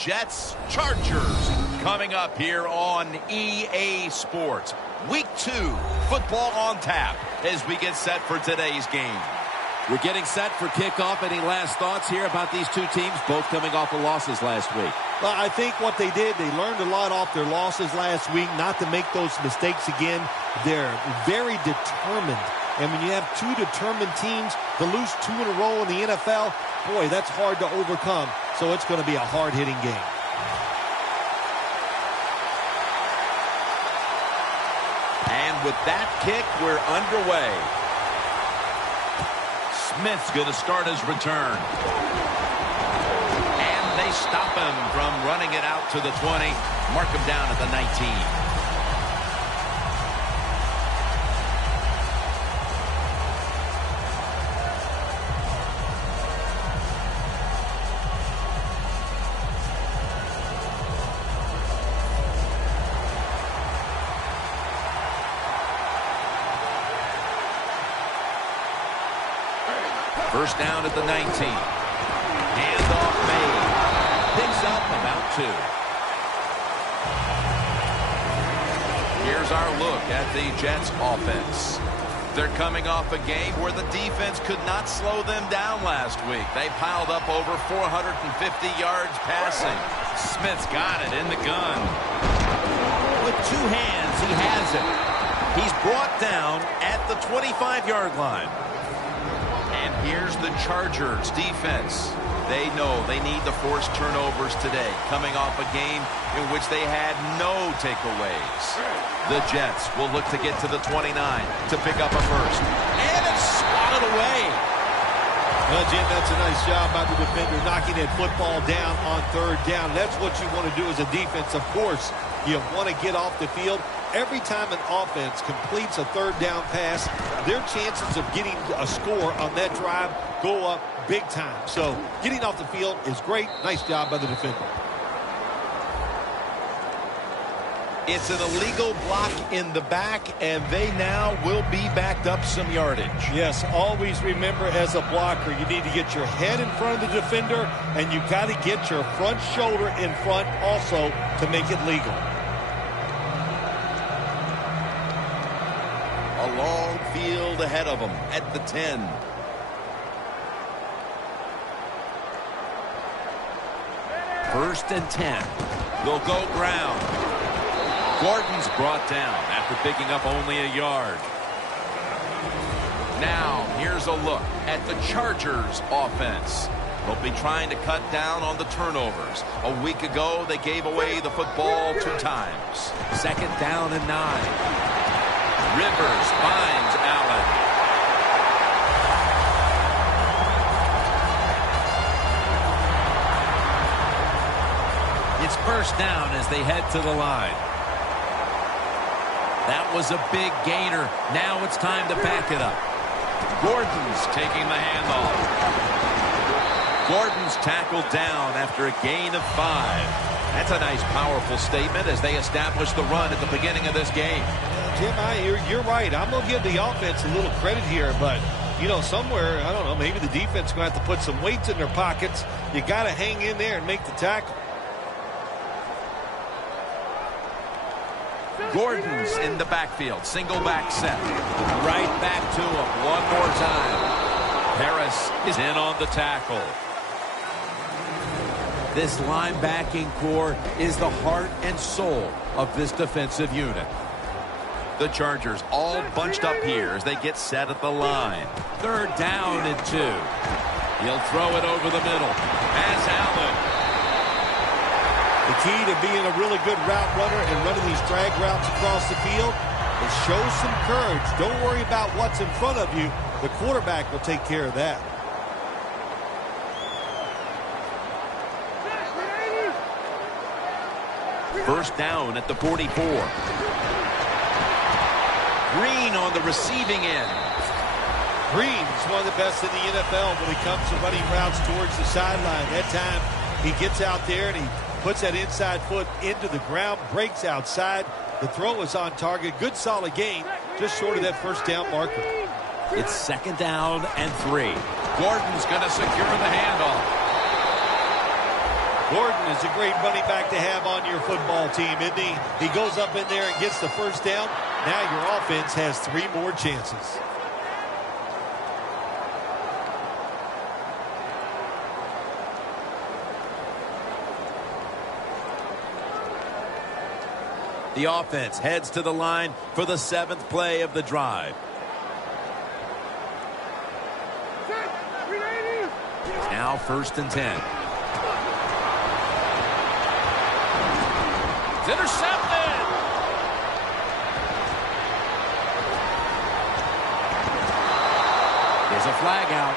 Jets Chargers coming up here on EA Sports. Week 2 football on tap as we get set for today's game. We're getting set for kickoff. Any last thoughts here about these two teams, both coming off of losses last week? Well, I think what they did, they learned a lot off their losses last week, not to make those mistakes again. They're very determined. And when you have two determined teams, to lose 2 in a row in the NFL, boy, that's hard to overcome. So it's going to be a hard-hitting game. And with that kick, we're underway. Smith's going to start his return. And they stop him from running it out to the 20. Mark him down at the 19. First down at the 19. Handoff made. Picks up about 2. Here's our look at the Jets offense. They're coming off a game where the defense could not slow them down last week. They piled up over 450 yards passing. Smith's got it in the gun. With 2 hands, he has it. He's brought down at the 25-yard line. And here's the Chargers defense. They know they need to force turnovers today, coming off a game in which they had no takeaways. The Jets will look to get to the 29 to pick up a first. And it's swatted away. Well, Jim, that's a nice job by the defender, knocking that football down on 3rd down. That's what you want to do as a defense. Of course, you want to get off the field. Every time an offense completes a 3rd down pass, their chances of getting a score on that drive go up big time. So getting off the field is great. Nice job by the defender. It's an illegal block in the back, and they now will be backed up some yardage. Yes, always remember as a blocker, you need to get your head in front of the defender, and you got to get your front shoulder in front also to make it legal. A long field ahead of them at the 10. First and 10. They'll go ground. Gordon's brought down after picking up only a yard. Now, here's a look at the Chargers offense. They'll be trying to cut down on the turnovers. A week ago, they gave away the football 2 times. 2nd down and 9. Rivers finds Allen. It's first down as they head to the line. That was a big gainer. Now it's time to back it up. Gordon's taking the handoff. Gordon's tackled down after a gain of 5. That's a nice, powerful statement as they establish the run at the beginning of this game. Jim, you're right. I'm going to give the offense a little credit here, but, you know, somewhere, I don't know, maybe the defense is going to have to put some weights in their pockets. You got to hang in there and make the tackle. Gordon's in the backfield. Single back set. Right back to him one more time. Harris is in on the tackle. This linebacking core is the heart and soul of this defensive unit. The Chargers all bunched up here as they get set at the line. 3rd down and 2. He'll throw it over the middle. Has Allen. The key to being a really good route runner and running these drag routes across the field is show some courage. Don't worry about what's in front of you. The quarterback will take care of that. First down at the 44. Green on the receiving end. Green is one of the best in the NFL when it comes to running routes towards the sideline. That time he gets out there and he puts that inside foot into the ground, breaks outside. The throw is on target. Good solid gain, just short of that first down marker. It's 2nd down and 3. Gordon's going to secure the handoff. Gordon is a great running back to have on your football team, isn't he? He goes up in there and gets the first down. Now your offense has 3 more chances. The offense heads to the line for the 7th play of the drive. Now 1st and 10. It's intercepted. There's a flag out.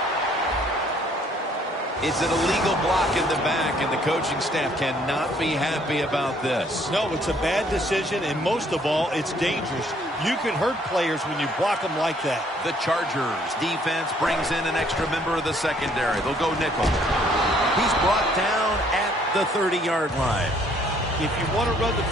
It's an illegal block in the back, and the coaching staff cannot be happy about this. No, it's a bad decision, and most of all, it's dangerous. You can hurt players when you block them like that. The Chargers defense brings in an extra member of the secondary. They'll go nickel. He's brought down at the 30-yard line. If you want to run the...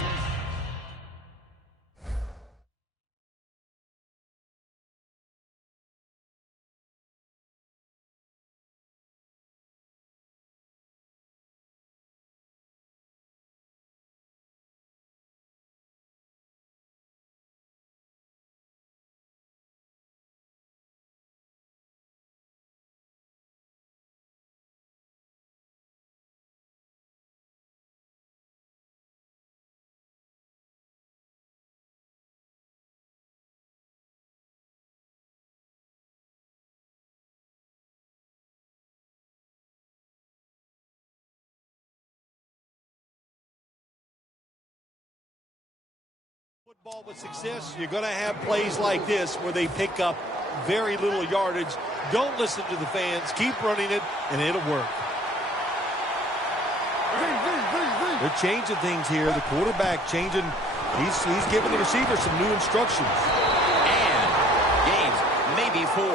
Football with success, you're going to have plays like this where they pick up very little yardage. Don't listen to the fans. Keep running it, and it'll work. They're changing things here. The quarterback changing. He's giving the receiver some new instructions. And gains maybe 4.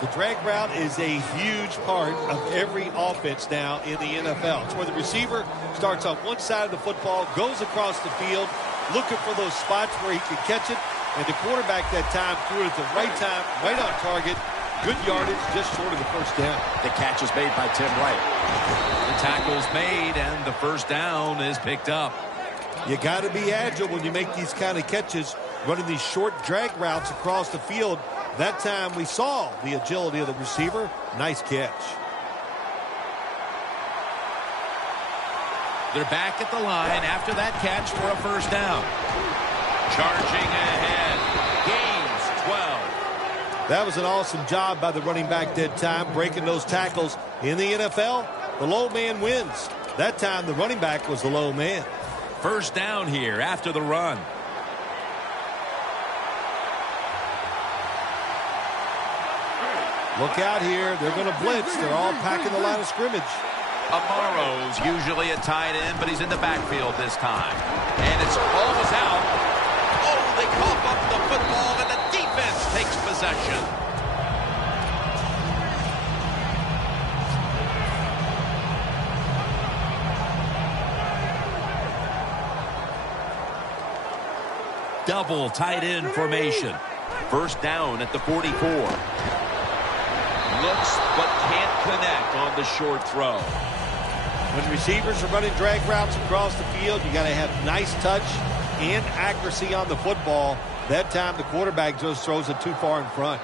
The drag route is a huge part of every offense now in the NFL. It's where the receiver starts on one side of the football, goes across the field, looking for those spots where he can catch it, and the quarterback that time threw it at the right time, right on target. Good yardage, just short of the first down. The catch is made by Tim Wright. The tackle's made, and the first down is picked up. You got to be agile when you make these kind of catches, running these short drag routes across the field. That time we saw the agility of the receiver. Nice catch. They're back at the line after that catch for a first down. Charging ahead. Gains 12. That was an awesome job by the running back that time, breaking those tackles. In the NFL, the low man wins. That time the running back was the low man. First down here after the run. Look out here. They're going to blitz. They're all packing the line of scrimmage. Amaro's usually a tight end, but he's in the backfield this time. And it's almost out. Oh, they cough up the football, and the defense takes possession. Double tight end formation. First down at the 44. Looks but can't connect on the short throw. When receivers are running drag routes across the field, you got to have nice touch and accuracy on the football. That time the quarterback just throws it too far in front.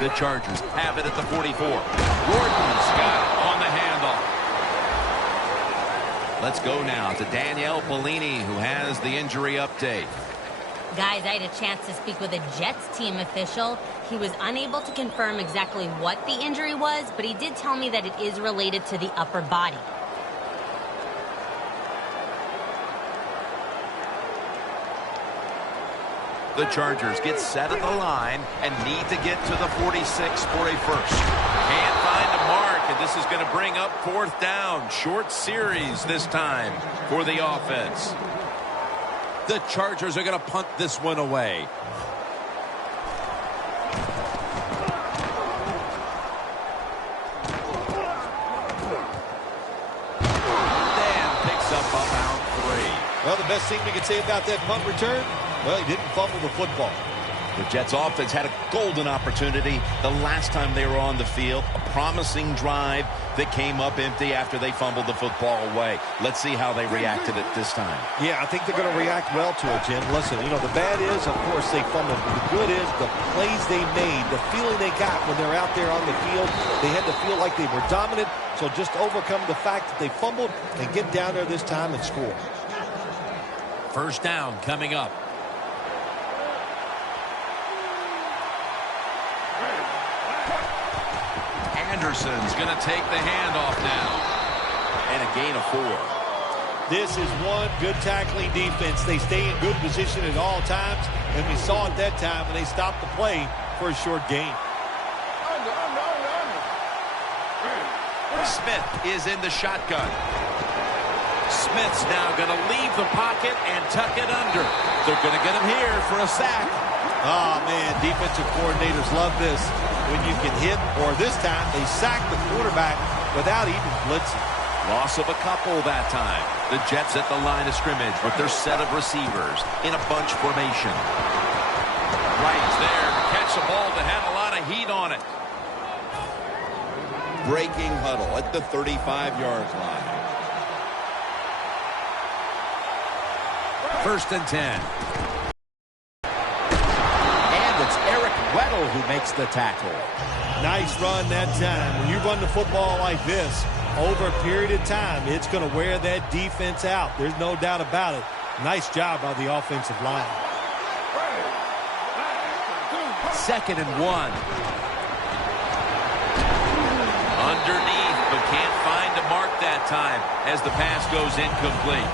The Chargers have it at the 44. Gordon's got it on the handoff. Let's go now to Danielle Bellini, who has the injury update. Guys, I had a chance to speak with a Jets team official. He was unable to confirm exactly what the injury was, but he did tell me that it is related to the upper body. The Chargers get set at the line and need to get to the 46 for a first. Can't find a mark, and this is going to bring up 4th down. Short series this time for the offense. The Chargers are going to punt this one away. Dan picks up about 3. Well, the best thing we can say about that punt return, well, he didn't fumble the football. The Jets offense had a golden opportunity the last time they were on the field. A promising drive. that came up empty after they fumbled the football away. Let's see how they reacted it this time. Yeah, I think they're going to react well to it, Jim. Listen, you know, the bad is, of course, they fumbled. But the good is the plays they made, the feeling they got when they're out there on the field. They had to feel like they were dominant. So just overcome the fact that they fumbled and get down there this time and score. First down coming up. Anderson's going to take the handoff now. And a gain of 4. This is one good tackling defense. They stay in good position at all times, and we saw it that time when they stopped the play for a short gain. Smith is in the shotgun. Smith's now going to leave the pocket and tuck it under. They're going to get him here for a sack. Oh, man, defensive coordinators love this. When you can hit, or this time they sack the quarterback without even blitzing. Loss of a couple that time. The Jets at the line of scrimmage with their set of receivers in a bunch formation. Right there to catch a ball that had a lot of heat on it. Breaking huddle at the 35-yard line. First and 10. Who makes the tackle. Nice run that time. When you run the football like this, over a period of time, it's going to wear that defense out. There's no doubt about it. Nice job by the offensive line. Second and 1. Underneath, but can't find a mark that time as the pass goes incomplete.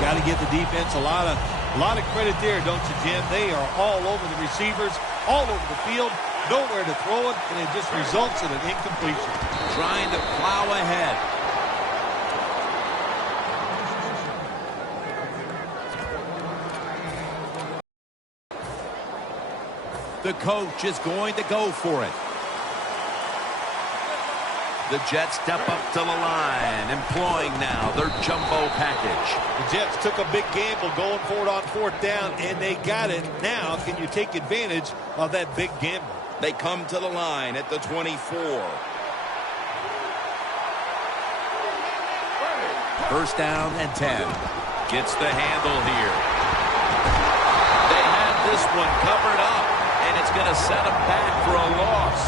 Got to give the defense a lot of credit there, don't you, Jim? They are all over the receivers, all over the field, nowhere to throw it, and it just results in an incompletion. Trying to plow ahead. The coach is going to go for it. The Jets step up to the line, employing now their jumbo package. The Jets took a big gamble going for it on fourth down, and they got it. Now, can you take advantage of that big gamble? They come to the line at the 24. First down and 10. Gets the handle here. They have this one covered up, and it's going to set them back for a loss.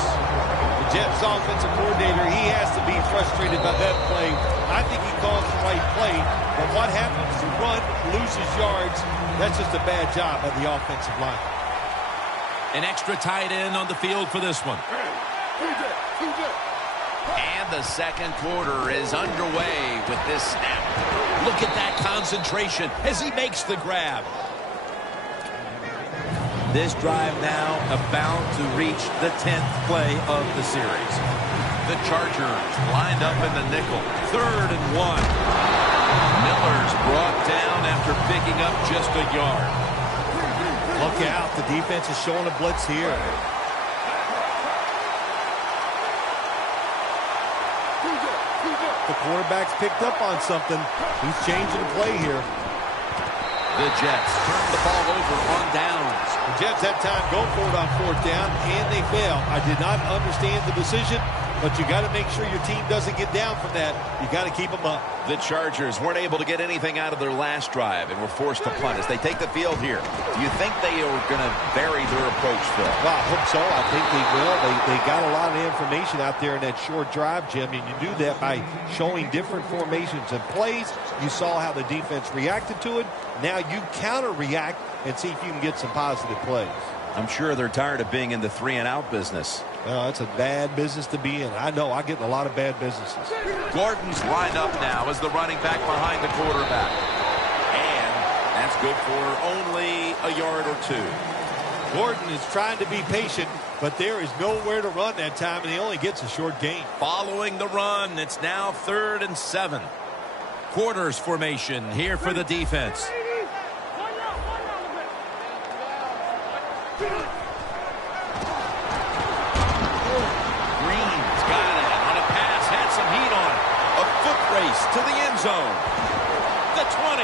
The Jets offensive coordinator, he has to be frustrated by that play. I think he calls the right play, but what happens? You run, loses yards. That's just a bad job by the offensive line. An extra tight end on the field for this one. And the second quarter is underway with this snap. Look at that concentration as he makes the grab. This drive now about to reach the 10th play of the series. The Chargers lined up in the nickel. Third and 1. Miller's brought down after picking up just a yard. Look out. The defense is showing a blitz here. The quarterback's picked up on something. He's changing the play here. The Jets turn the ball over on downs. The Jets had time go for it on fourth down, and they fail. I did not understand the decision, but you got to make sure your team doesn't get down from that. You got to keep them up. The Chargers weren't able to get anything out of their last drive and were forced to punt as they take the field here. Do you think they are going to vary their approach, Phil? Well, I hope so. I think they will. They got a lot of information out there in that short drive, Jim, and you do that by showing different formations and plays. You saw how the defense reacted to it. Now you counter-react and see if you can get some positive plays. I'm sure they're tired of being in the 3-and-out business. Well, that's a bad business to be in. I know. I get in a lot of bad businesses. Gordon's lined up now as the running back behind the quarterback. And that's good for only a yard or 2. Gordon is trying to be patient, but there is nowhere to run that time, and he only gets a short gain. Following the run, it's now 3rd and 7. Quarters formation here for the defense. Green's got it on a pass, had some heat on it. A foot race to the end zone. The 20,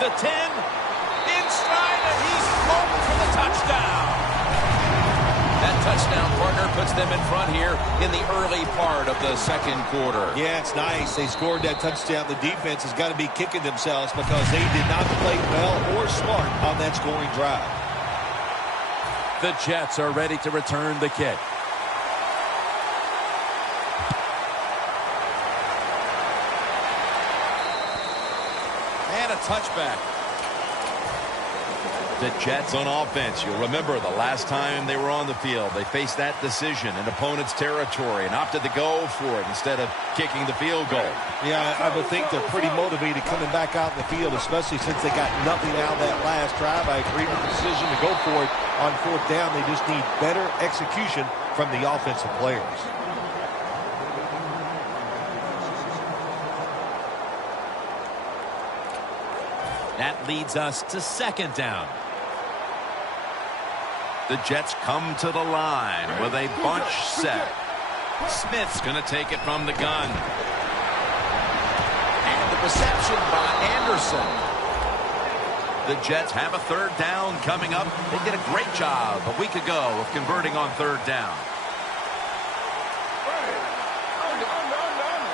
the 10, in stride, and he's home for the touchdown. That touchdown partner puts them in front here in the early part of the second quarter. Yeah, it's nice. They scored that touchdown. The defense has got to be kicking themselves because they did not play well or smart on that scoring drive. The Jets are ready to return the kick. And a touchback. The Jets on offense. You'll remember the last time they were on the field, they faced that decision in opponent's territory and opted to go for it instead of kicking the field goal. Yeah, I would think they're pretty motivated coming back out in the field, especially since they got nothing out of that last drive. I agree with the decision to go for it on fourth down. They just need better execution from the offensive players. That leads us to second down. The Jets come to the line with a bunch set. Smith's going to take it from the gun. And the reception by Anderson. The Jets have a third down coming up. They did a great job a week ago of converting on third down.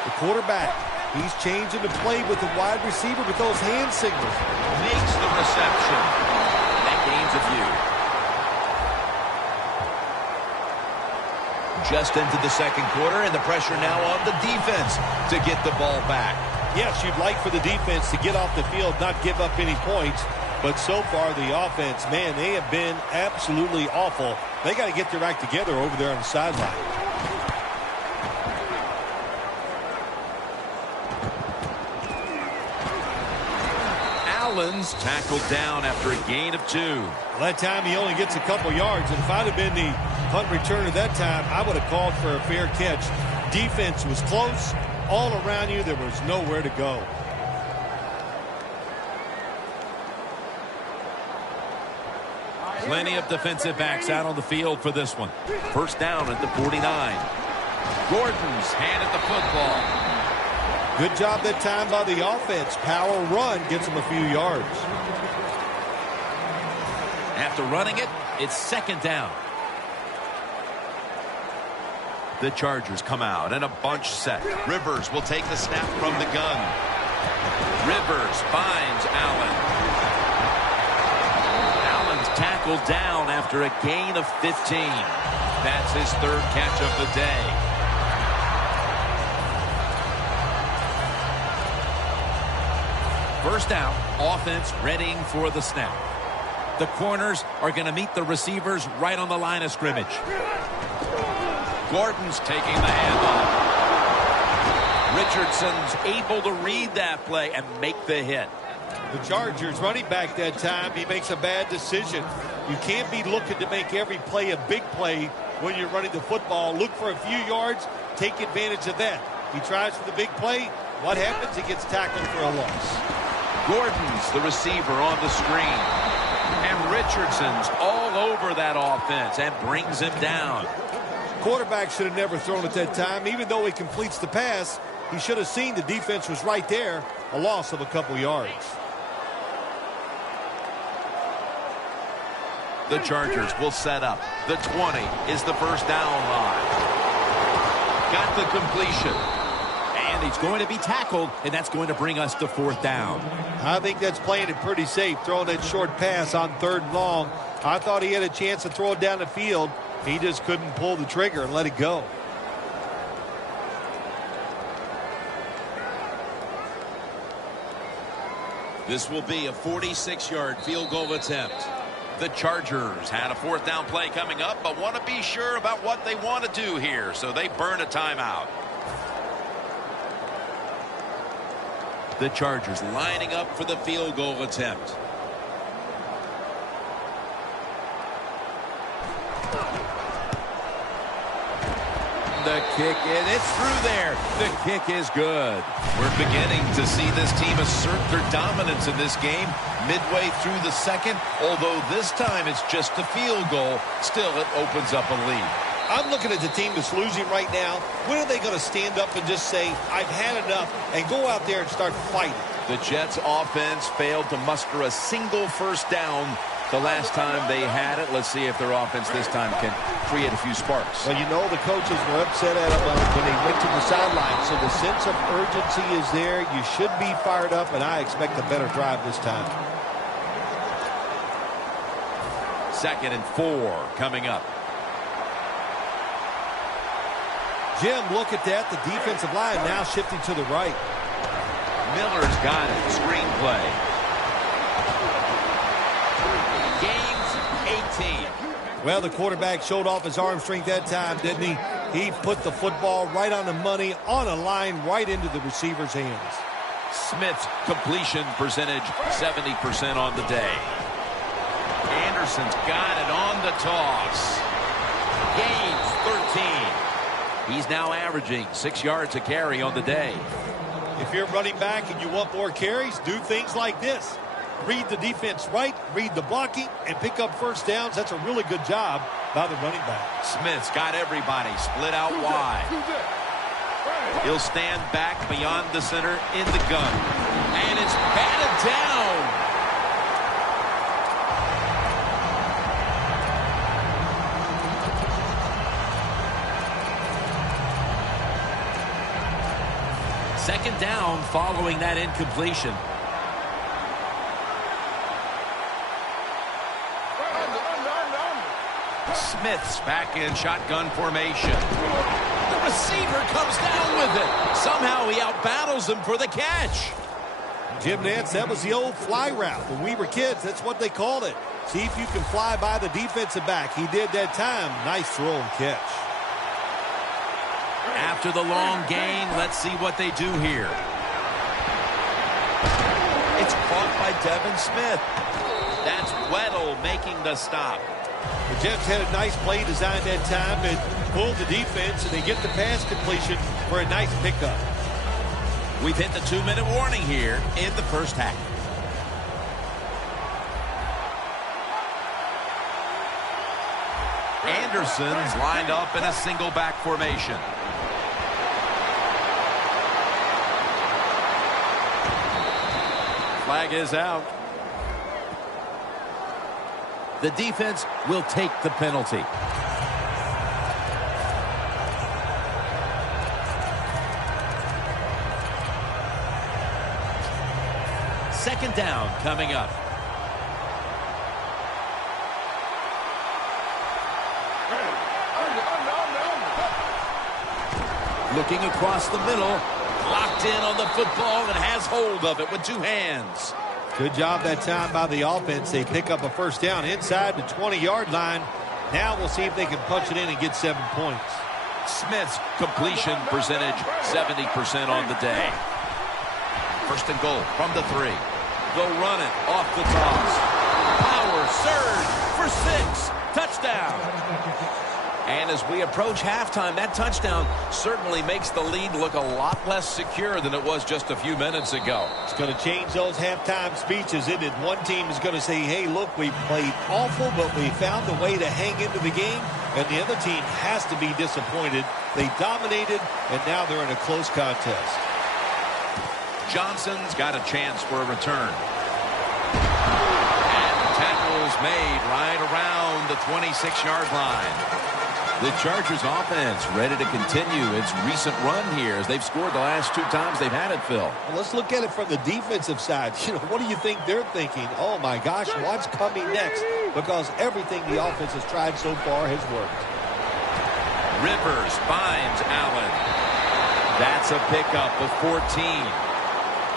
The quarterback, he's changing the play with the wide receiver with those hand signals. Makes the reception. That gains a few. Just into the second quarter, and the pressure now on the defense to get the ball back. Yes, you'd like for the defense to get off the field, not give up any points. But so far, the offense, man, they have been absolutely awful. They got to get their act together over there on the sideline. Allen's tackled down after a gain of 2. Well, that time he only gets a couple yards. And if I'd have been the punt returner that time, I would have called for a fair catch. Defense was close. All around you, there was nowhere to go. Plenty of defensive backs out on the field for this one. First down at the 49. Gordon's handed the football. Good job that time by the offense. Power run gets them a few yards. After running it, it's second down. The Chargers come out and a bunch set. Rivers will take the snap from the gun. Rivers finds Allen. Allen's tackled down after a gain of 15. That's his third catch of the day. First down, offense readying for the snap. The corners are going to meet the receivers right on the line of scrimmage. Gordon's taking the handoff. Richardson's able to read that play and make the hit. The Chargers running back that time, he makes a bad decision. You can't be looking to make every play a big play when you're running the football. Look for a few yards, take advantage of that. He tries for the big play. What happens? He gets tackled for a loss. Gordon's the receiver on the screen. And Richardson's all over that offense and brings him down. Quarterback should have never thrown at that time. Even though he completes the pass, he should have seen the defense was right there. A loss of a couple yards. The Chargers will set up. The 20 is the first down line. Got the completion. And he's going to be tackled, and that's going to bring us to fourth down. I think that's playing it pretty safe, throwing that short pass on third and long. I thought he had a chance to throw it down the field. He just couldn't pull the trigger and let it go. This will be a 46-yard field goal attempt. The Chargers had a fourth down play coming up, but want to be sure about what they want to do here, so they burn a timeout. The Chargers lining up for the field goal attempt. The kick, and it's through there. The kick is good. We're beginning to see this team assert their dominance in this game midway through the second, although this time it's just a field goal. Still, it opens up a lead. I'm looking at the team that's losing right now. When are they going to stand up and just say, I've had enough, and go out there and start fighting? The Jets offense failed to muster a single first down the last time they had it. Let's see if their offense this time can create a few sparks. Well, you know the coaches were upset at them when they went to the sideline, so the sense of urgency is there. You should be fired up, and I expect a better drive this time. 2nd and 4 coming up. Jim, look at that. The defensive line now shifting to the right. Miller's got it. Screenplay. Gains 18. Well, the quarterback showed off his arm strength that time, didn't he? He put the football right on the money, on a line, right into the receiver's hands. Smith's completion percentage, 70% on the day. Anderson's got it on the toss. Gains 13. He's now averaging 6 yards a carry on the day. If you're running back and you want more carries, do things like this. Read the defense right, read the blocking, and pick up first downs. That's a really good job by the running back. Smith's got everybody split out wide. He'll stand back beyond the center in the gun. And it's batted down. Second down following that incompletion. Smith's back in shotgun formation. The receiver comes down with it. Somehow he outbattles him for the catch. Jim Nantz, that was the old fly route. When we were kids, that's what they called it. See if you can fly by the defensive back. He did that time. Nice throw and catch. After the long gain, let's see what they do here. It's caught by Devin Smith. That's Weddle making the stop. The Jets had a nice play designed that time and pulled the defense, and they get the pass completion for a nice pickup. We've hit the 2-minute warning here in the first half. Anderson's lined up in a single back formation. Flag is out. The defense will take the penalty. Second down coming up. Looking across the middle. Locked in on the football and has hold of it with 2 hands. Good job that time by the offense. They pick up a first down inside the 20-yard line. Now we'll see if they can punch it in and get 7 points. Smith's completion percentage, 70% on the day. 1st and goal from the 3. They'll run it off the toss. Power surge for 6. Touchdown. And as we approach halftime, that touchdown certainly makes the lead look a lot less secure than it was just a few minutes ago. It's going to change those halftime speeches, isn't it? One team is going to say, hey, look, we played awful, but we found a way to hang into the game. And the other team has to be disappointed. They dominated, and now they're in a close contest. Johnson's got a chance for a return. And the tackle's made right around the 26-yard line. The Chargers offense ready to continue its recent run here as they've scored the last 2 times they've had it, Phil. Well, let's look at it from the defensive side. You know, what do you think they're thinking? Oh, my gosh, what's coming next? Because everything the offense has tried so far has worked. Rivers finds Allen. That's a pickup of 14.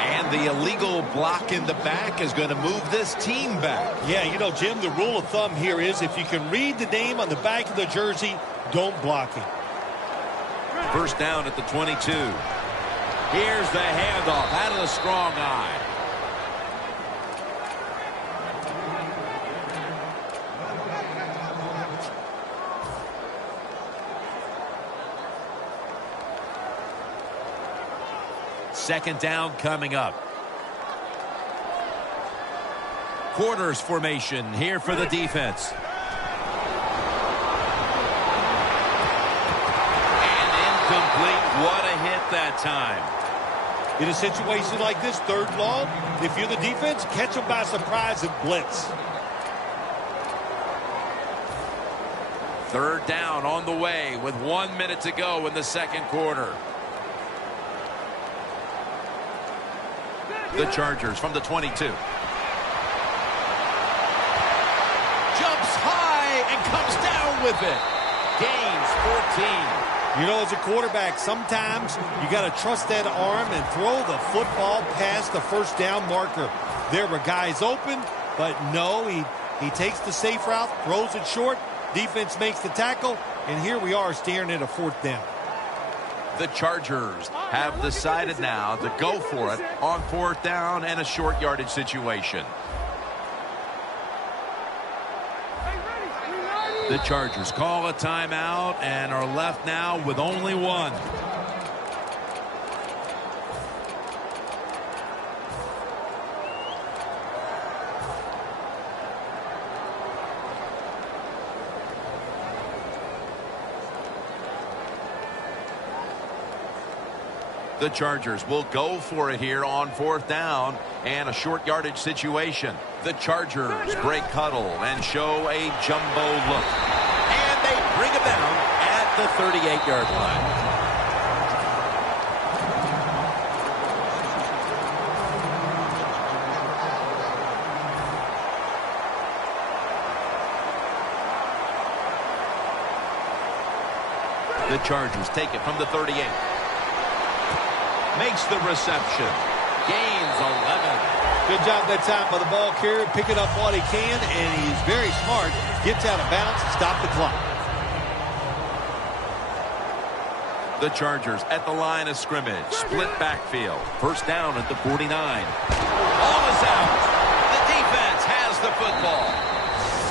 And the illegal block in the back is going to move this team back. Yeah, you know, Jim, the rule of thumb here is if you can read the name on the back of the jersey, don't block him. First down at the 22. Here's the handoff out of the strong eye. Second down coming up. Quarters formation here for the defense. And incomplete. What a hit that time. In a situation like this, 3rd long, if you're the defense, catch them by surprise and blitz. Third down on the way with 1 minute to go in the second quarter. The Chargers from the 22. Jumps high and comes down with it. Gains 14. You know, as a quarterback, sometimes you got to trust that arm and throw the football past the first down marker. There were guys open, but no, he takes the safe route, throws it short. Defense makes the tackle, and here we are staring at a fourth down. The Chargers have decided now to go for it on fourth down and a short yardage situation. The Chargers call a timeout and are left now with only one. The Chargers will go for it here on fourth down and a short yardage situation. The Chargers break huddle and show a jumbo look. And they bring him down at the 38-yard line. The Chargers take it from the 38. Makes the reception. Gains 11. Good job that time by the ball carrier, picking up what he can, and he's very smart. Gets out of bounds and stop the clock. The Chargers at the line of scrimmage. Split backfield. First down at the 49. Ball is out. The defense has the football.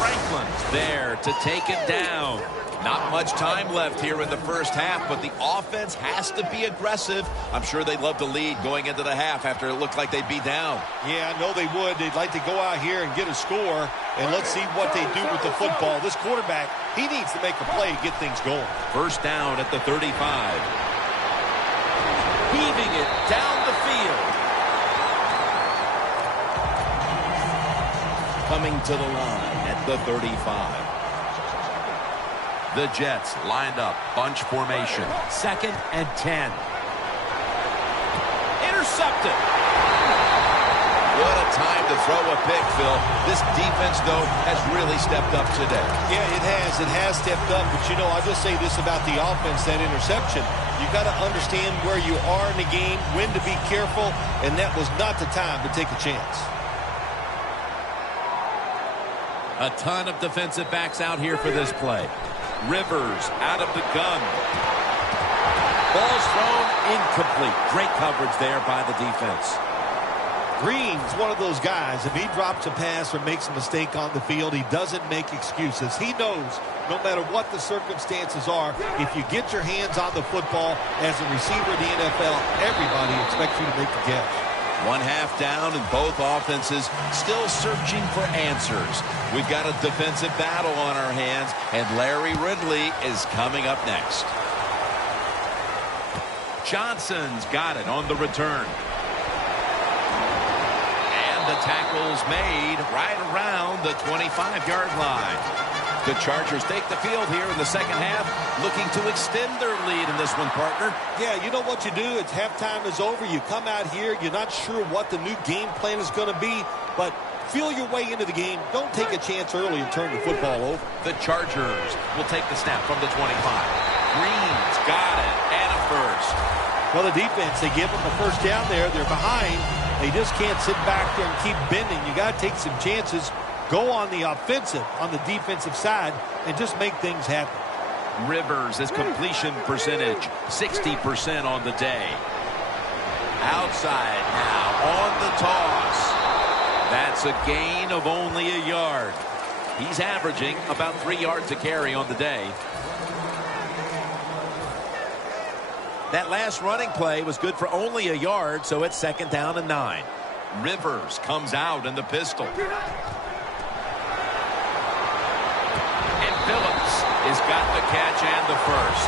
Franklin's there to take it down. Not much time left here in the first half, but the offense has to be aggressive. I'm sure they'd love to lead going into the half after it looked like they'd be down. Yeah, I know they would. They'd like to go out here and get a score, and let's see what they do with the football. This quarterback, he needs to make a play and get things going. First down at the 35. Heaving it down the field. Coming to the line at the 35. The Jets lined up, bunch formation. Second and 10. Intercepted. What a time to throw a pick, Phil. This defense, though, has really stepped up today. Yeah, it has. It has stepped up. But, you know, I'll just say this about the offense, that interception. You got to understand where you are in the game, when to be careful, and that was not the time to take a chance. A ton of defensive backs out here for this play. Rivers out of the gun. Ball's thrown incomplete. Great coverage there by the defense. Green's one of those guys. If he drops a pass or makes a mistake on the field, he doesn't make excuses. He knows no matter what the circumstances are, if you get your hands on the football as a receiver in the NFL, everybody expects you to make the catch. One half down and both offenses still searching for answers. We've got a defensive battle on our hands, and Larry Ridley is coming up next. Johnson's got it on the return. And the tackle's made right around the 25-yard line. The Chargers take the field here in the second half, looking to extend their lead in this one, partner. Yeah, you know what you do? It's halftime is over. You come out here. You're not sure what the new game plan is going to be, but feel your way into the game. Don't take a chance early and turn the football over. The Chargers will take the snap from the 25. Green's got it, and a first. Well, the defense, they give them a first down there. They're behind. They just can't sit back there and keep bending. You got to take some chances. Go on the offensive, on the defensive side, and just make things happen. Rivers, his completion percentage, 60% on the day. Outside now on the toss. That's a gain of only a yard. He's averaging about 3 yards a carry on the day. That last running play was good for only a yard, so it's second down and 9. Rivers comes out in the pistol. Phillips has got the catch and the first.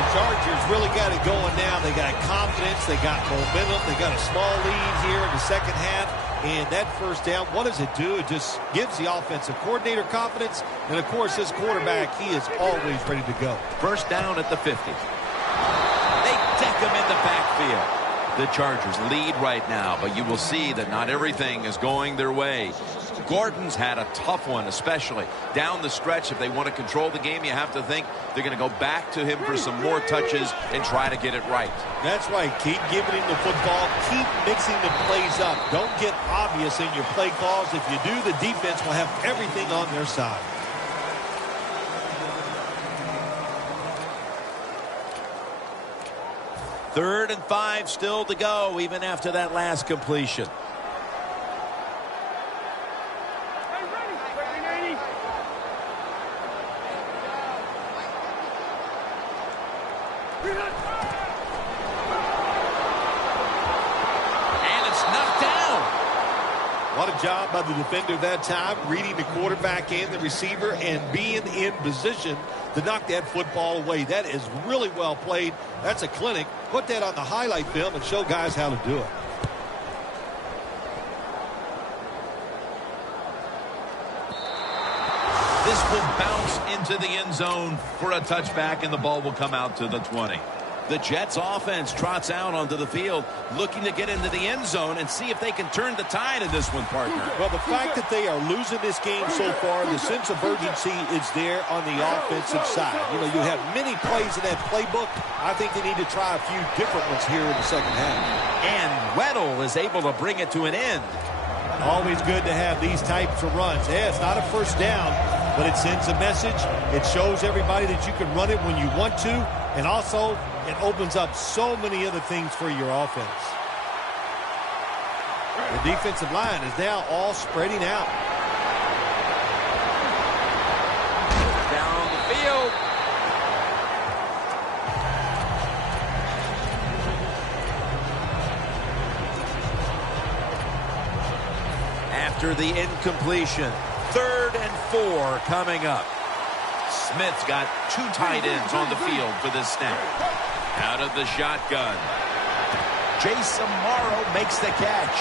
The Chargers really got it going now. They got confidence. They got momentum. They got a small lead here in the second half. And that first down, what does it do? It just gives the offensive coordinator confidence. And, of course, his quarterback, he is always ready to go. First down at the 50. They deck him in the backfield. The Chargers lead right now, but you will see that not everything is going their way. Gordon's had a tough one, especially down the stretch. If they want to control the game, you have to think they're going to go back to him for some more touches and try to get it right. That's right. Keep giving him the football. Keep mixing the plays up. Don't get obvious in your play calls. If you do, the defense will have everything on their side. Third and 5 still to go, even after that last completion. And it's knocked down. What a job by the defender that time, reading the quarterback and the receiver and being in position to knock that football away. That is really well played. That's a clinic. Put that on the highlight film and show guys how to do it. This will bounce into the end zone for a touchback, and the ball will come out to the 20. The Jets offense trots out onto the field, looking to get into the end zone and see if they can turn the tide in this one, partner. Well, the fact that they are losing this game so far, the sense of urgency is there on the offensive side. You know, you have many plays in that playbook. I think they need to try a few different ones here in the second half. And Weddle is able to bring it to an end. Always good to have these types of runs. Yeah, it's not a first down, but it sends a message. It shows everybody that you can run it when you want to, and also it opens up so many other things for your offense. The defensive line is now all spreading out. Down the field. After the incompletion, 3rd and 4 coming up. Smith's got 2 tight ends on the field for this snap. Out of the shotgun. Jason Morrow makes the catch.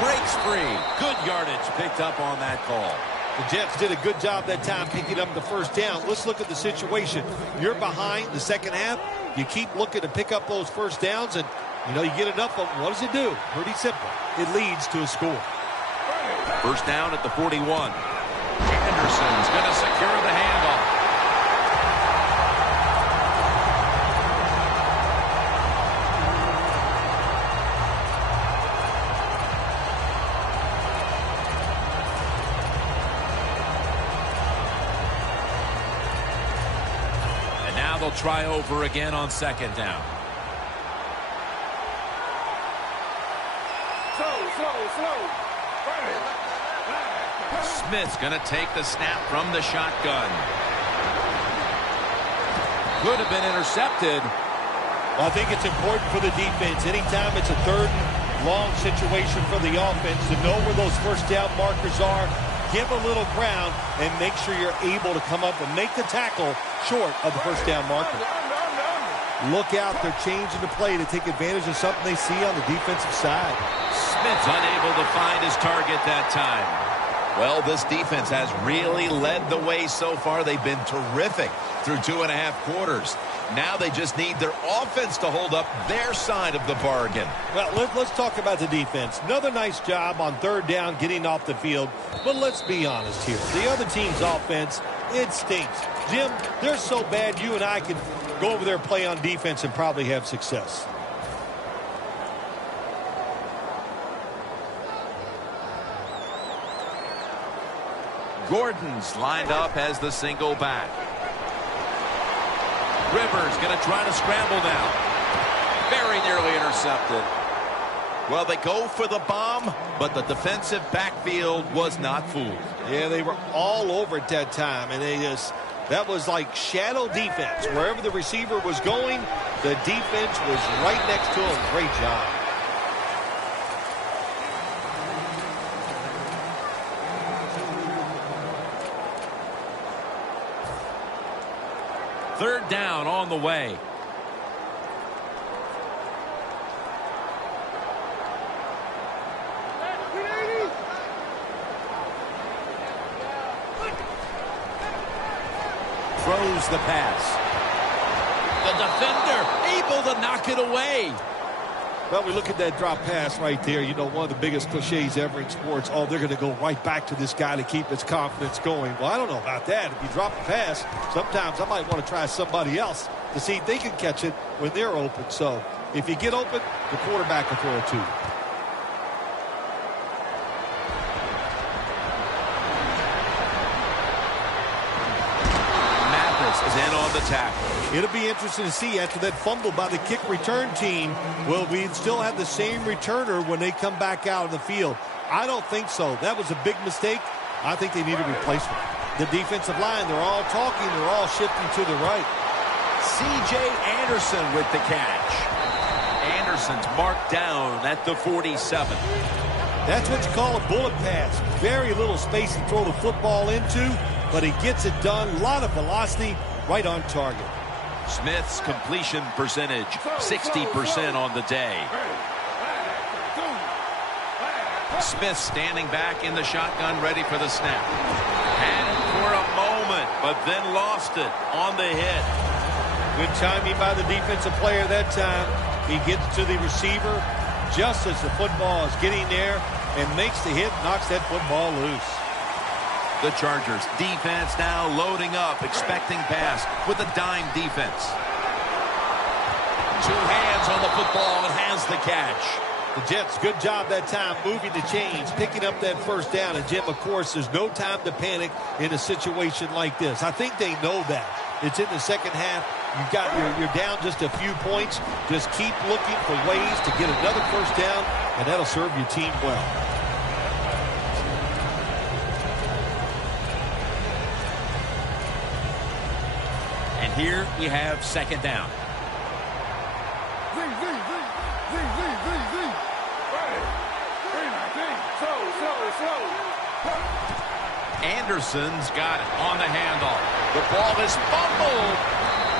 Breaks free. Good yardage picked up on that call. The Jets did a good job that time picking up the first down. Let's look at the situation. You're behind the second half. You keep looking to pick up those first downs, and, you know, you get enough of them. What does it do? Pretty simple. It leads to a score. First down at the 41. Anderson's going to secure the handoff. And now they'll try over again on second down. Slow. Smith's going to take the snap from the shotgun. Could have been intercepted. Well, I think it's important for the defense. Anytime it's a third and long situation for the offense, to know where those first down markers are, give a little ground, and make sure you're able to come up and make the tackle short of the first down marker. Look out. They're changing the play to take advantage of something they see on the defensive side. Smith's unable to find his target that time. Well, this defense has really led the way so far. They've been terrific through 2.5 quarters. Now they just need their offense to hold up their side of the bargain. Well, let's talk about the defense. Another nice job on third down getting off the field. But let's be honest here. The other team's offense, it stinks. Jim, they're so bad you and I can go over there, play on defense, and probably have success. Gordon's lined up as the single back. Rivers going to try to scramble now. Very nearly intercepted. Well, they go for the bomb, but the defensive backfield was not fooled. Yeah, they were all over at that time, and that was like shadow defense. Wherever the receiver was going, the defense was right next to him. Great job. Third down on the way. throws the pass. The defender able to knock it away. Well, we look at that drop pass right there. You know, one of the biggest cliches ever in sports. Oh, they're going to go right back to this guy to keep his confidence going. Well, I don't know about that. If you drop a pass, sometimes I might want to try somebody else to see if they can catch it when they're open. So if you get open, the quarterback will throw it to you. Is in on the tackle. It'll be interesting to see after that fumble by the kick return team, will we still have the same returner when they come back out of the field? I don't think so. That was a big mistake. I think they need a replacement. The defensive line, they're all talking. They're all shifting to the right. C.J. Anderson with the catch. Anderson's marked down at the 47. That's what you call a bullet pass. Very little space to throw the football into, but he gets it done. A lot of velocity, right on target. Smith's completion percentage, 60% on the day. Smith standing back in the shotgun, ready for the snap. Had it for a moment, but then lost it on the hit. Good timing by the defensive player that time. He gets to the receiver just as the football is getting there and makes the hit, knocks that football loose. The Chargers defense now loading up, expecting pass with a dime defense. Two hands on the football and has the catch. The Jets, good job that time moving the chains, picking up that first down. And Jim, of course, there's no time to panic in a situation like this. I think they know that. It's in the second half. You're down just a few points. Just keep looking for ways to get another first down, and that'll serve your team well. And here we have second down. Anderson's got it on the handoff. The ball is fumbled.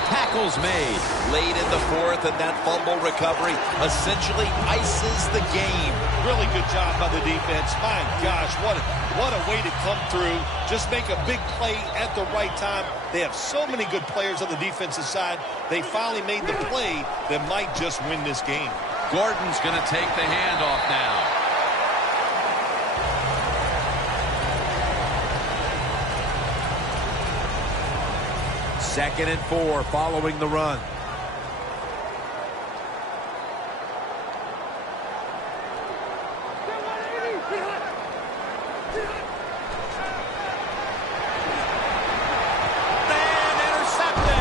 Tackles made late in the fourth, and that fumble recovery essentially ices the game. Really good job by the defense. My gosh, what a way to come through. Just make a big play at the right time. They have so many good players on the defensive side. They finally made the play that might just win this game. Gordon's going to take the handoff now. Second and 4 following the run. And intercepted.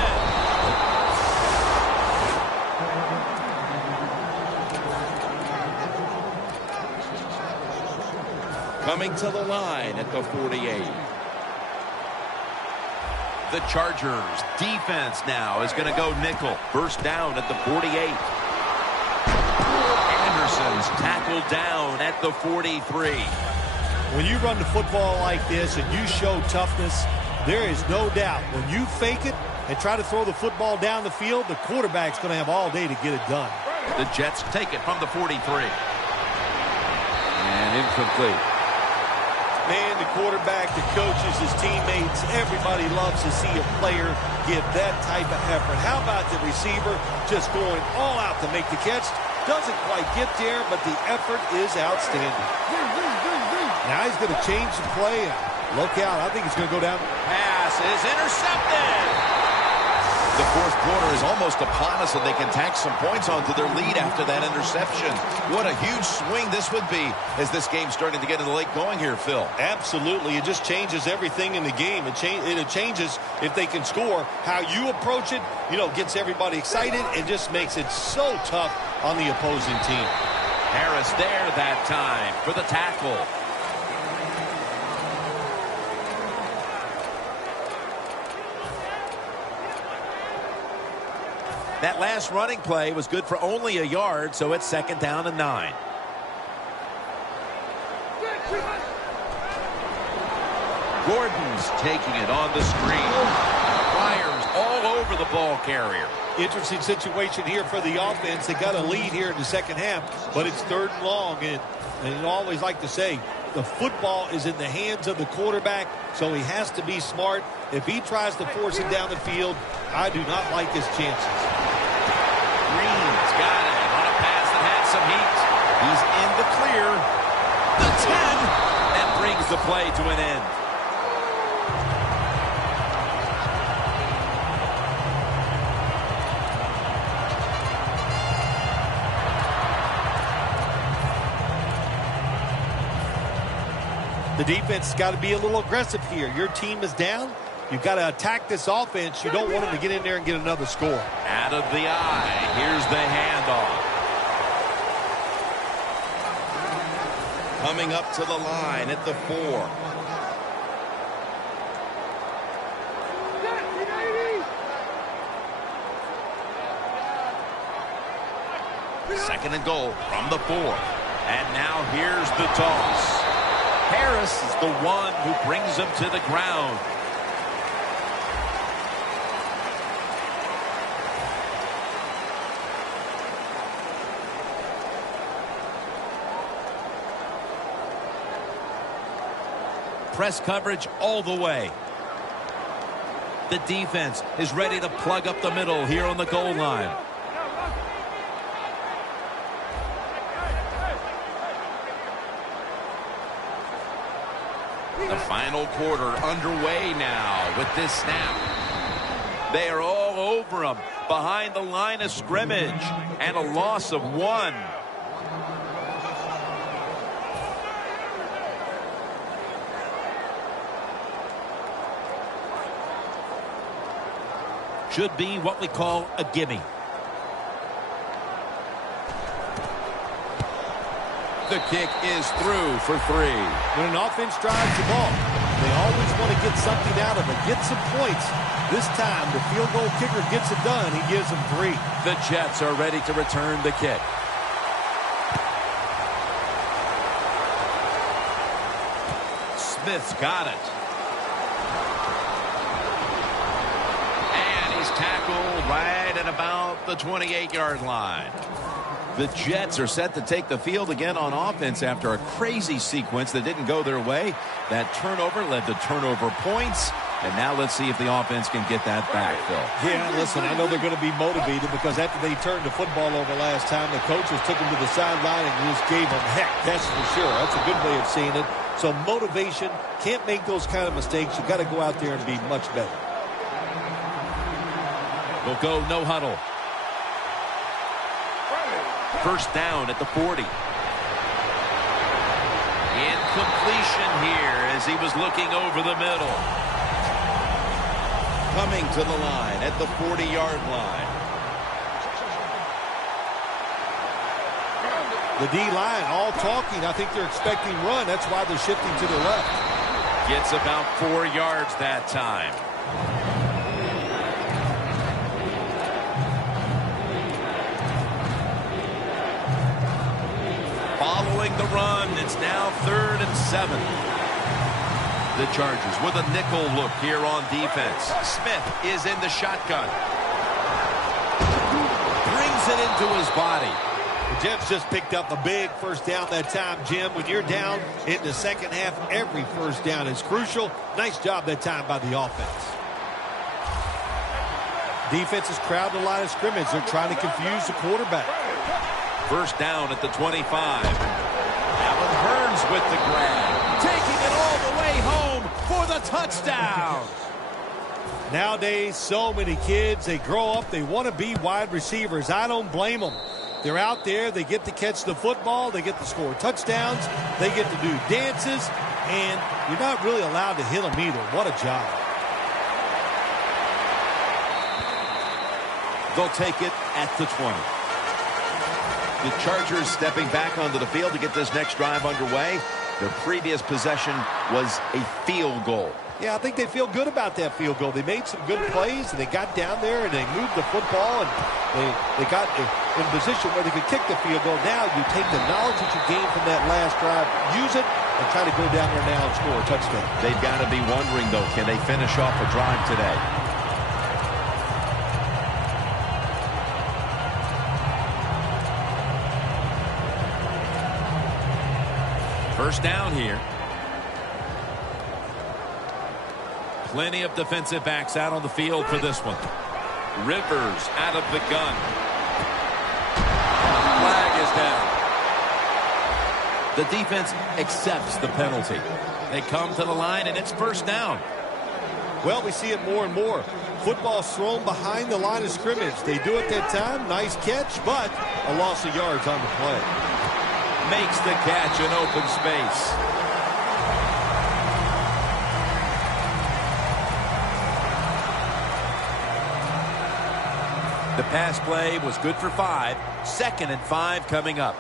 Coming to the line at the 48. The Chargers defense now is going to go nickel. First down at the 48. Anderson's tackled down at the 43. When you run the football like this and you show toughness, there is no doubt when you fake it and try to throw the football down the field, the quarterback's going to have all day to get it done. The Jets take it from the 43. And incomplete. Man, the quarterback, the coaches, his teammates, everybody loves to see a player give that type of effort. How about the receiver just going all out to make the catch? Doesn't quite get there, but the effort is outstanding. Now he's going to change the play. Look out. I think he's going to go down. Pass is intercepted. The fourth quarter is almost upon us, and they can tack some points onto their lead after that interception. What a huge swing this would be as this game's starting to get in the late going here, Phil. Absolutely. It just changes everything in the game. It changes, if they can score, how you approach it, gets everybody excited and just makes it so tough on the opposing team. Harris there that time for the tackle. That last running play was good for only a yard, so it's second down and 9. Gordon's taking it on the screen. Fires all over the ball carrier. Interesting situation here for the offense. They got a lead here in the second half, but it's third and long. And I always like to say, The football is in the hands of the quarterback, so he has to be smart. If he tries to force it down the field, I do not like his chances. Green's got it on a pass that had some heat. He's in the clear. The 10, and brings the play to an end. The defense has got to be a little aggressive here. Your team is down. You've got to attack this offense. You don't want them to get in there and get another score. Out of the eye. Here's the handoff. Coming up to the line at the 4. Second and goal from the 4. And now here's the toss. Harris is the one who brings him to the ground. Press coverage all the way. The defense is ready to plug up the middle here on the goal line. The final quarter underway now with this snap. They are all over him behind the line of scrimmage, and a loss of 1. Should be what we call a gimme. The kick is through for 3. When an offense drives the ball, they always want to get something out of it, get some points. This time, the field goal kicker gets it done. He gives them 3. The Jets are ready to return the kick. Smith's got it. And he's tackled right at about the 28-yard line. The Jets are set to take the field again on offense after a crazy sequence that didn't go their way. That turnover led to turnover points. And now let's see if the offense can get that back, Phil. Yeah, listen, I know they're going to be motivated because after they turned the football over last time, the coaches took them to the sideline and just gave them heck. That's for sure. That's a good way of seeing it. So motivation, can't make those kind of mistakes. You've got to go out there and be much better. We'll go no huddle. First down at the 40. Incompletion here as he was looking over the middle. Coming to the line at the 40-yard line. The D-line all talking. I think they're expecting run. That's why they're shifting to the left. Gets about 4 yards that time. Following the run, it's now 3rd and 7. The Chargers with a nickel look here on defense. Smith is in the shotgun. Brings it into his body. The Jets just picked up a big first down that time, Jim. When you're down in the second half, every first down is crucial. Nice job that time by the offense. Defense is crowding the line of scrimmage. They're trying to confuse the quarterback. First down at the 25. Allen Hurns with the grab. Taking it all the way home for the touchdown. Nowadays, so many kids, they grow up, they want to be wide receivers. I don't blame them. They're out there, they get to catch the football, they get to score touchdowns, they get to do dances, and you're not really allowed to hit them either. What a job. They'll take it at the 20. The Chargers stepping back onto the field to get this next drive underway. Their previous possession was a field goal. Yeah, I think they feel good about that field goal. They made some good plays, and they got down there, and they moved the football, and they got in position where they could kick the field goal. Now you take the knowledge that you gained from that last drive, use it, and try to go down there now and score a touchdown. They've got to be wondering, though, can they finish off a drive today? First down here. Plenty of defensive backs out on the field for this one. Rivers out of the gun. Flag is down. The defense accepts the penalty. They come to the line, and it's first down. Well, we see it more and more. Football's thrown behind the line of scrimmage. They do it that time. Nice catch, but a loss of yards on the play. Makes the catch in open space. The pass play was good for 5. 2nd and 5 coming up.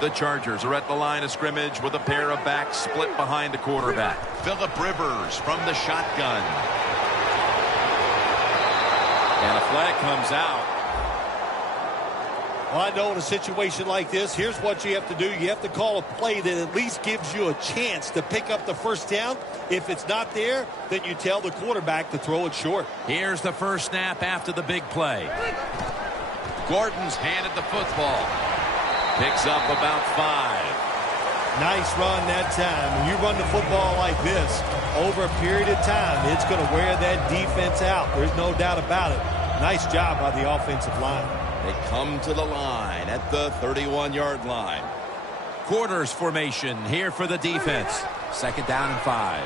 The Chargers are at the line of scrimmage with a pair of backs split behind the quarterback. Phillip Rivers from the shotgun. And a flag comes out. Well, I know in a situation like this, here's what you have to do. You have to call a play that at least gives you a chance to pick up the first down. If it's not there, then you tell the quarterback to throw it short. Here's the first snap after the big play. Gordon's handed the football. Picks up about 5. Nice run that time. When you run the football like this, over a period of time, it's going to wear that defense out. There's no doubt about it. Nice job by the offensive line. They come to the line at the 31-yard line. Quarters formation here for the defense. 2nd down and 5.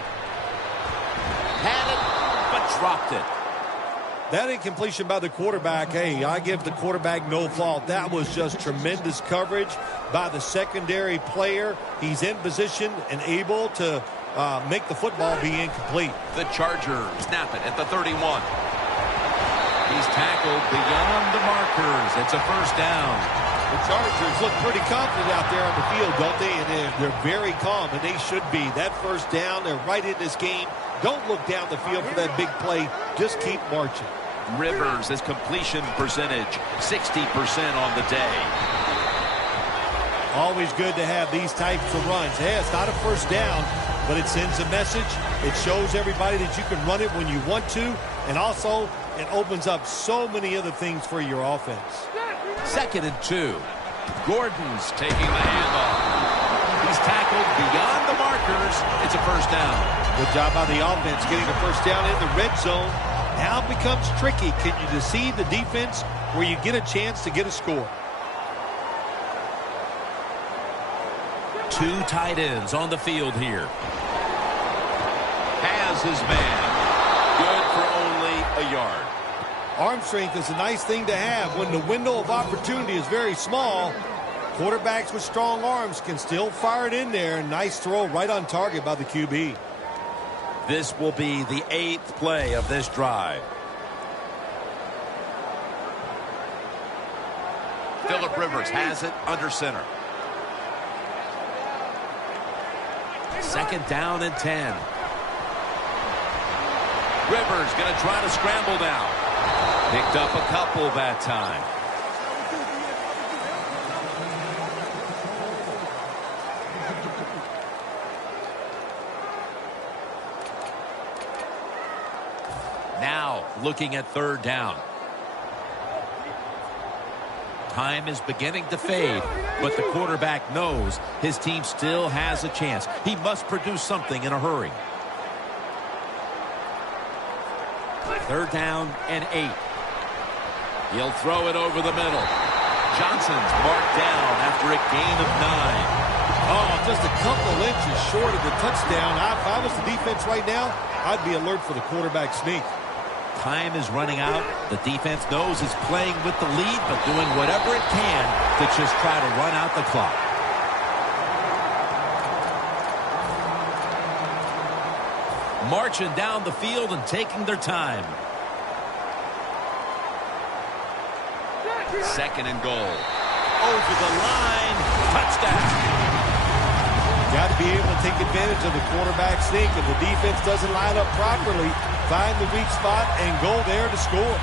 Had it, but dropped it. That incompletion by the quarterback, hey, I give the quarterback no fault. That was just tremendous coverage by the secondary player. He's in position and able to make the football be incomplete. The Chargers snap it at the 31. He's tackled beyond the markers. It's a first down. The Chargers look pretty confident out there on the field, don't they? And they're very calm, and they should be. That first down, they're right in this game. Don't look down the field for that big play. Just keep marching. Rivers, his completion percentage, 60% on the day. Always good to have these types of runs. Yeah, it's not a first down, but it sends a message. It shows everybody that you can run it when you want to, and also it opens up so many other things for your offense. 2nd and 2. Gordon's taking the handoff. He's tackled beyond the markers. It's a first down. Good job by the offense getting the first down in the red zone. Now it becomes tricky. Can you deceive the defense where you get a chance to get a score? 2 tight ends on the field here. Has his man. Good for only a yard. Arm strength is a nice thing to have when the window of opportunity is very small. Quarterbacks with strong arms can still fire it in there. Nice throw right on target by the QB. This will be the 8th play of this drive. Phillip Rivers has it under center. 2nd down and 10. Rivers going to try to scramble now. Picked up a couple that time. Now looking at 3rd down. Time is beginning to fade, but the quarterback knows his team still has a chance. He must produce something in a hurry. 3rd down and 8. He'll throw it over the middle. Johnson's marked down after a gain of 9. Oh, just a couple inches short of the touchdown. If I was the defense right now, I'd be alert for the quarterback sneak. Time is running out. The defense knows it's playing with the lead, but doing whatever it can to just try to run out the clock. Marching down the field and taking their time. 2nd and goal. Over the line. Touchdown. Got to be able to take advantage of the quarterback sneak. If the defense doesn't line up properly, find the weak spot and go there to score.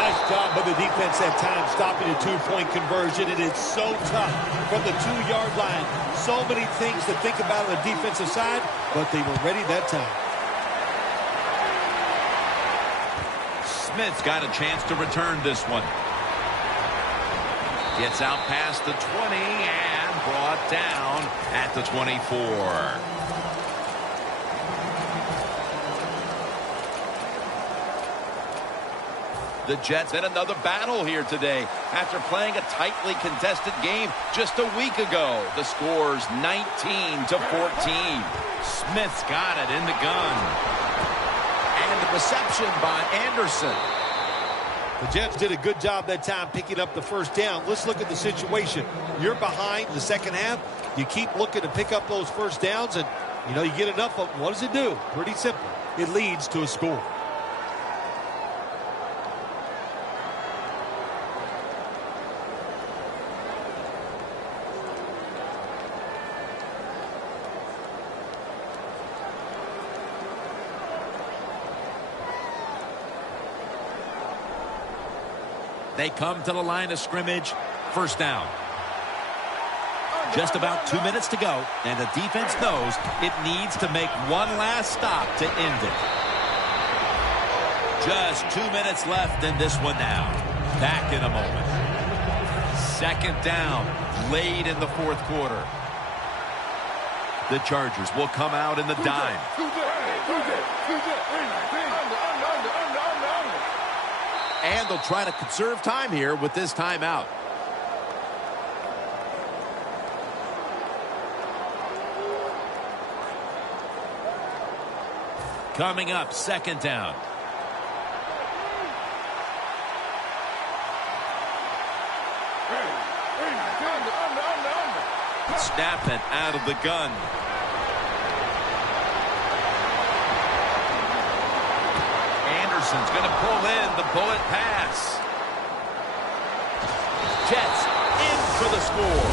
Nice job by the defense at times stopping a two-point conversion. It is so tough from the 2-yard line. So many things to think about on the defensive side, but they were ready that time. Smith's got a chance to return this one. Gets out past the 20 and brought down at the 24. The Jets in another battle here today after playing a tightly contested game just a week ago. The score's 19-14. Smith's got it in the gun. And the reception by Anderson. The Jets did a good job that time picking up the first down. Let's look at the situation. You're behind the second half. You keep looking to pick up those first downs, and, you get enough of them. What does it do? Pretty simple. It leads to a score. They come to the line of scrimmage. First down. Just about 2 minutes to go, and the defense knows it needs to make one last stop to end it. Just 2 minutes left in this one now. Back in a moment. Second down, late in the fourth quarter. The Chargers will come out in the dime. And they'll try to conserve time here with this timeout. Coming up, second down. Snap it out of the gun. Anderson's going to pull in the bullet pass. Jets in for the score.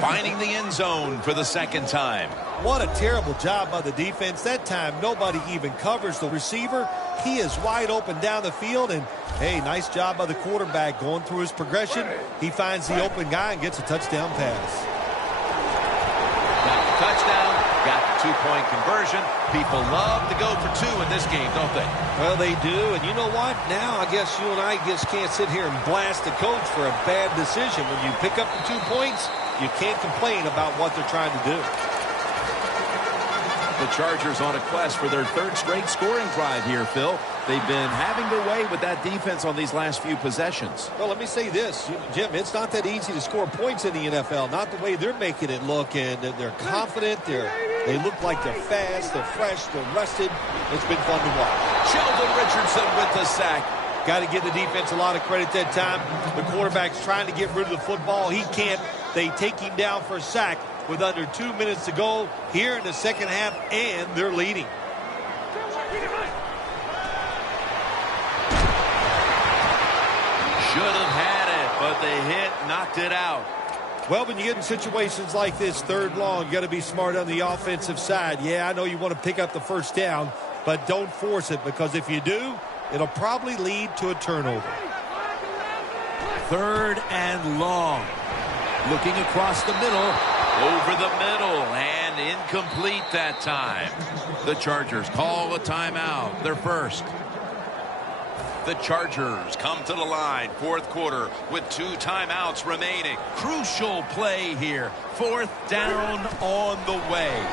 Finding the end zone for the second time. What a terrible job by the defense. That time, nobody even covers the receiver. He is wide open down the field, and, hey, nice job by the quarterback going through his progression. He finds the open guy and gets a touchdown pass. Got the touchdown, got the two-point conversion. People love to go for two in this game, don't they? Well, they do, and you know what? Now I guess you and I just can't sit here and blast the coach for a bad decision. When you pick up the 2 points, you can't complain about what they're trying to do. The Chargers on a quest for their third straight scoring drive here, Phil. They've been having their way with that defense on these last few possessions. Well, let me say this, Jim, it's not that easy to score points in the NFL, not the way they're making it look, and they're confident, they look like they're fast, they're fresh, they're rested. It's been fun to watch. Sheldon Richardson with the sack. Got to give the defense a lot of credit that time. The quarterback's trying to get rid of the football. He can't. They take him down for a sack with under 2 minutes to go here in the second half, and they're leading. Should have had it, but the hit knocked it out. Well, when you get in situations like this, third long, you got to be smart on the offensive side. Yeah, I know you want to pick up the first down, but don't force it, because if you do, it'll probably lead to a turnover. Third and long. Looking across the middle. Over the middle, and incomplete that time. The Chargers call a timeout, their first. The Chargers come to the line, fourth quarter, with 2 timeouts remaining. Crucial play here. Fourth down on the way.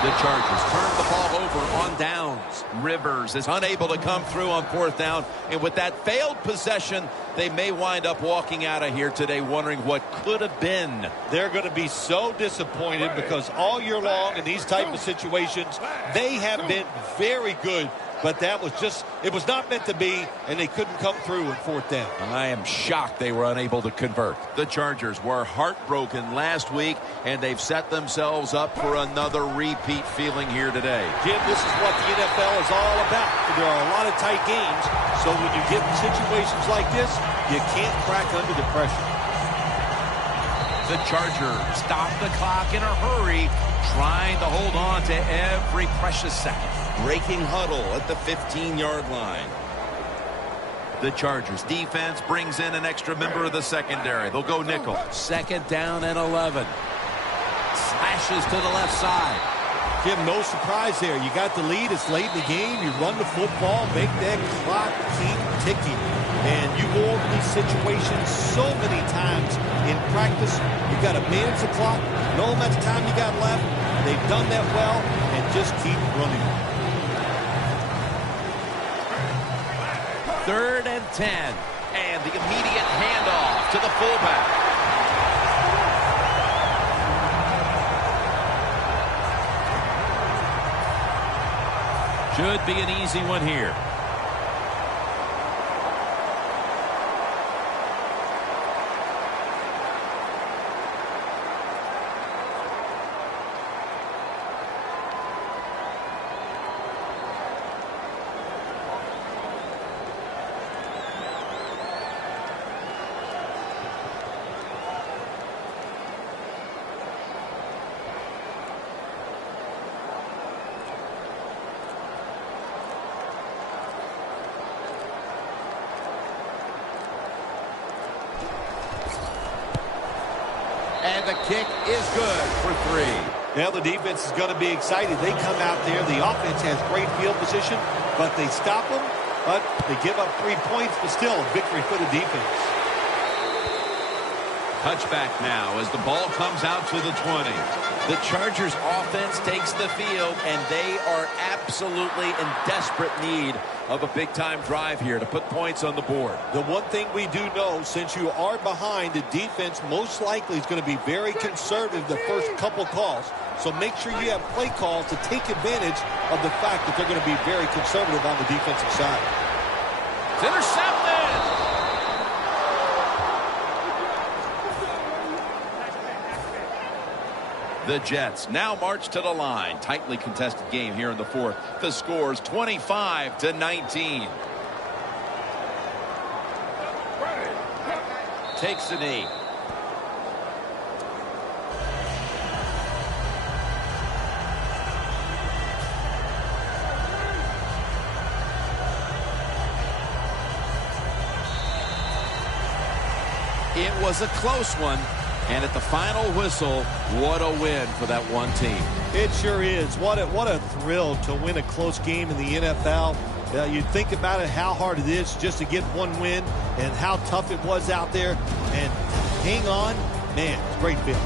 The Chargers turn the ball over on downs. Rivers is unable to come through on fourth down. And with that failed possession, they may wind up walking out of here today wondering what could have been. They're going to be so disappointed, because all year long in these type of situations, they have been very good. But that was just, it was not meant to be, and they couldn't come through in fourth down. I am shocked they were unable to convert. The Chargers were heartbroken last week, and they've set themselves up for another repeat feeling here today. Jim, this is what the NFL is all about. There are a lot of tight games, so when you get in situations like this, you can't crack under the pressure. The Chargers stop the clock in a hurry, trying to hold on to every precious second. breaking huddle at the 15-yard line. The Chargers defense brings in an extra member of the secondary. They'll go nickel. 2nd down and 11. Slashes to the left side. Jim, no surprise there. You got the lead. It's late in the game. You run the football, make that clock keep ticking. And you go over these situations so many times in practice. You got to manage the clock, know how much time you got left. They've done that well, and just keep running. 3rd and 10. And the immediate handoff to the fullback. Should be an easy one here. And the kick is good for 3. Now the defense is going to be excited. They come out there. The offense has great field position, but they stop them. But they give up 3 points, but still a victory for the defense. Touchback now as the ball comes out to the 20. The Chargers offense takes the field, and they are absolutely in desperate need of a big-time drive here to put points on the board. The one thing we do know, since you are behind, the defense most likely is going to be very conservative the first couple calls. So make sure you have play calls to take advantage of the fact that they're going to be very conservative on the defensive side. It's intercepted! The Jets now march to the line. Tightly contested game here in the 4th. The score's 25-19. Takes the knee. It was a close one. And at the final whistle, what a win for that one team. It sure is. What a thrill to win a close game in the NFL. You think about it, how hard it is just to get one win and how tough it was out there. And hang on, man, it's a great feeling.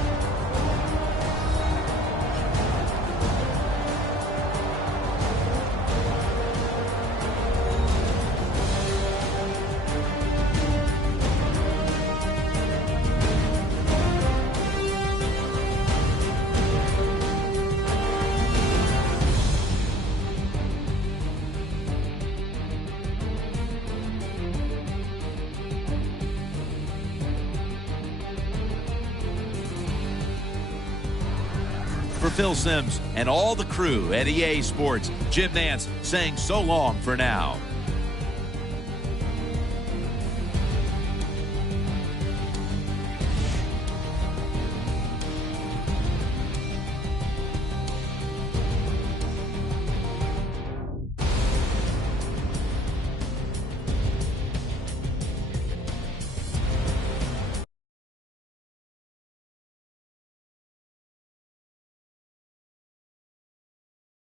For Phil Simms and all the crew at EA Sports, Jim Nance saying so long for now.